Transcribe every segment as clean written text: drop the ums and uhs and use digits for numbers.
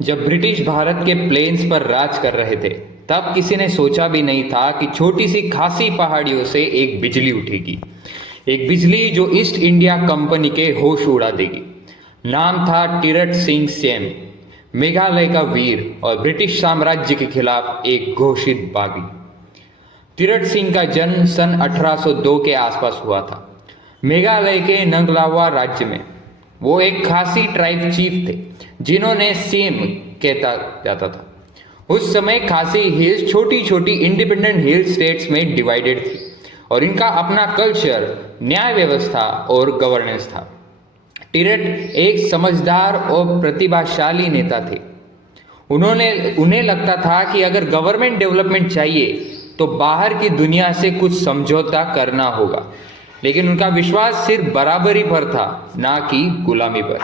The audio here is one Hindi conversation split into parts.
जब ब्रिटिश भारत के प्लेन्स पर राज कर रहे थे तब किसी ने सोचा भी नहीं था कि छोटी सी खासी पहाड़ियों से एक बिजली उठेगी। एक बिजली जो ईस्ट इंडिया कंपनी के होश उड़ा देगी। नाम था टिरट सिंह सेम, मेघालय का वीर और ब्रिटिश साम्राज्य के खिलाफ एक घोषित बागी। टिरट सिंह का जन्म सन 1802 के आसपास हुआ था, मेघालय के नंगलावा राज्य में। वो एक खासी ट्राइब चीफ थे जिन्होंने सेम कहता जाता था। उस समय खासी हिल्स छोटी छोटी इंडिपेंडेंट हिल स्टेट्स में डिवाइडेड थी और इनका अपना कल्चर, न्याय व्यवस्था और गवर्नेंस था। टिरट एक समझदार और प्रतिभाशाली नेता थे। उन्हें लगता था कि अगर गवर्नमेंट डेवलपमेंट चाहिए तो बाहर की दुनिया से कुछ समझौता करना होगा, लेकिन उनका विश्वास सिर्फ बराबरी पर था, ना कि गुलामी पर।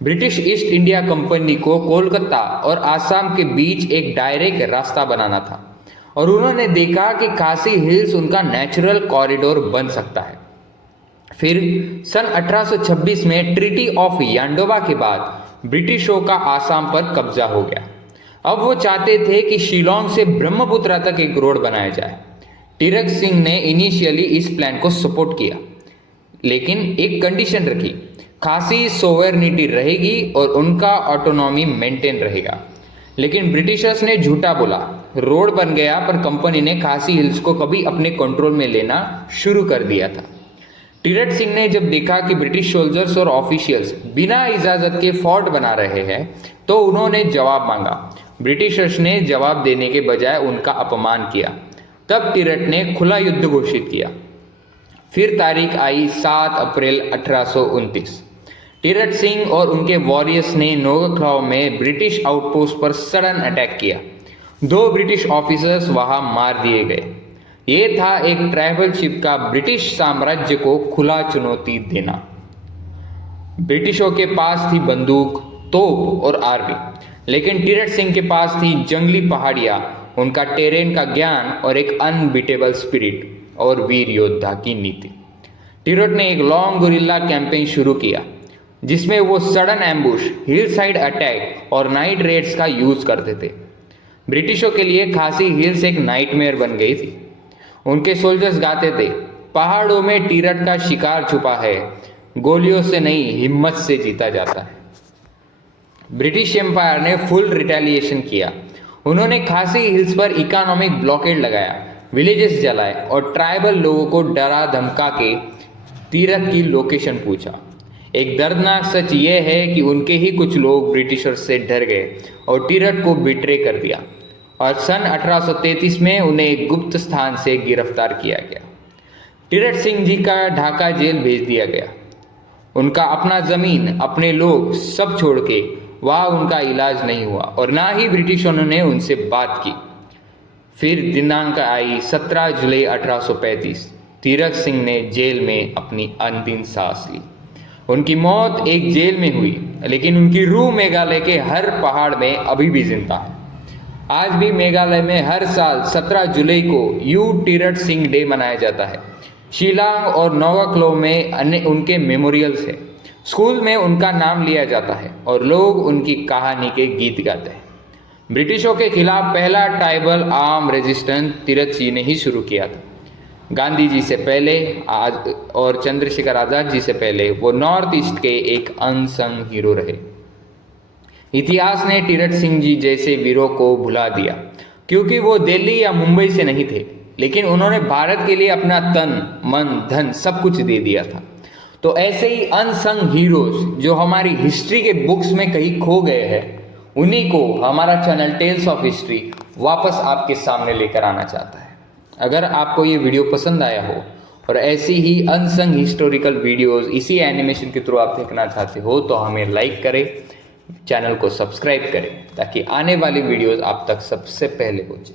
ब्रिटिश ईस्ट इंडिया कंपनी को कोलकाता और आसाम के बीच एक डायरेक्ट रास्ता बनाना था और उन्होंने देखा कि खासी हिल्स उनका नेचुरल कॉरिडोर बन सकता है। फिर सन 1826 में ट्रीटी ऑफ यांडोवा के बाद ब्रिटिशों का आसाम पर कब्जा हो गया। अब वो चाहते थे कि शिलोंग से ब्रह्मपुत्रा तक एक रोड बनाया जाए। टिरट सिंह ने इनिशियली इस प्लान को सपोर्ट किया, लेकिन एक कंडीशन रखी, खासी सोवेर्निटी रहेगी और उनका ऑटोनॉमी मेंटेन रहेगा। लेकिन ब्रिटिशर्स ने झूठा बोला। रोड बन गया पर कंपनी ने खासी हिल्स को कभी अपने कंट्रोल में लेना शुरू कर दिया था। टिरट सिंह ने जब देखा कि ब्रिटिश सोल्जर्स और ऑफिशियल्स बिना इजाजत के फोर्ट बना रहे हैं तो उन्होंने जवाब मांगा। ब्रिटिशर्स ने जवाब देने के बजाय उनका अपमान किया। तब टिरट ने खुला युद्ध घोषित किया। फिर तारीख आई 7 अप्रैल 1829। टिरट सिंह और उनके वॉरियर्स ने नोगखलाव में ब्रिटिश आउटपोस्ट पर सडन अटैक किया। 2 ब्रिटिश ऑफिसर्स वहां मार दिए गए। ये था एक ट्राइबल चीफ का ब्रिटिश साम्राज्य को खुला चुनौती देना। ब्रिटिशों के पास थी बंदूक, तोप और आर्मी, लेकिन टिरट सिंह के पास थी जंगली पहाड़ियां, उनका टेरेन का ज्ञान और एक अनबीटेबल स्पिरिट और वीर योद्धा की नीति। टिरट ने एक लॉन्ग गुरिल्ला कैंपेन शुरू किया जिसमें वो sudden ambush, hill side attack और नाइट रेड्स का यूज करते थे। ब्रिटिशों के लिए खासी हिल्स एक नाइटमेयर बन गई थी। उनके सोल्जर्स गाते थे, पहाड़ों में टिरट का शिकार छुपा है, गोलियों से नहीं हिम्मत से जीता जाता है। ब्रिटिश एम्पायर ने फुल रिटेलिएशन किया। उन्होंने खासी हिल्स पर इकोनॉमिक ब्लॉकेड लगाया, विलेजेस जलाए और ट्राइबल लोगों को डरा धमका के टिरट की लोकेशन पूछा। एक दर्दनाक सच ये है कि उनके ही कुछ लोग ब्रिटिशर्स से डर गए और टिरट को बिट्रे कर दिया और सन 1833 में उन्हें एक गुप्त स्थान से गिरफ्तार किया गया। टिरट सिंह जी का ढाका जेल भेज दिया गया। उनका अपना जमीन, अपने लोग सब छोड़ के वहाँ उनका इलाज नहीं हुआ और ना ही ब्रिटिशों ने उनसे बात की। फिर दिनांक आई 17 जुलाई 1835। टिरट सिंह ने जेल में अपनी अंतिम सांस ली। उनकी मौत एक जेल में हुई, लेकिन उनकी रूह मेघालय के हर पहाड़ में अभी भी जिंदा है। आज भी मेघालय में हर साल 17 जुलाई को यू टिरट सिंह डे मनाया जाता है। शिलांग और नोगखलाव में अन्य उनके मेमोरियल्स है। स्कूल में उनका नाम लिया जाता है और लोग उनकी कहानी के गीत गाते हैं। ब्रिटिशों के खिलाफ पहला ट्राइबल आर्म रेजिस्टेंस टिरट सिंह ने ही शुरू किया था। गांधी जी से पहले और चंद्रशेखर आज़ाद जी से पहले वो नॉर्थ ईस्ट के एक अनसंग हीरो रहे। इतिहास ने टिरट सिंह जी जैसे वीरों को भुला दिया क्योंकि वो दिल्ली या मुंबई से नहीं थे, लेकिन उन्होंने भारत के लिए अपना तन, मन, धन सब कुछ दे दिया था। तो ऐसे ही अनसंग हीरोज जो हमारी हिस्ट्री के बुक्स में कहीं खो गए हैं, उन्हीं को हमारा चैनल टेल्स ऑफ हिस्ट्री वापस आपके सामने लेकर आना चाहता है। अगर आपको ये वीडियो पसंद आया हो और ऐसी ही अनसंग हिस्टोरिकल वीडियोस इसी एनिमेशन के थ्रू आप देखना चाहते हो तो हमें लाइक करें, चैनल को सब्सक्राइब करें ताकि आने वाली वीडियोस आप तक सबसे पहले पहुंचे।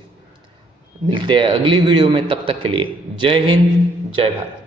मिलते हैं अगली वीडियो में, तब तक के लिए जय हिंद, जय भारत।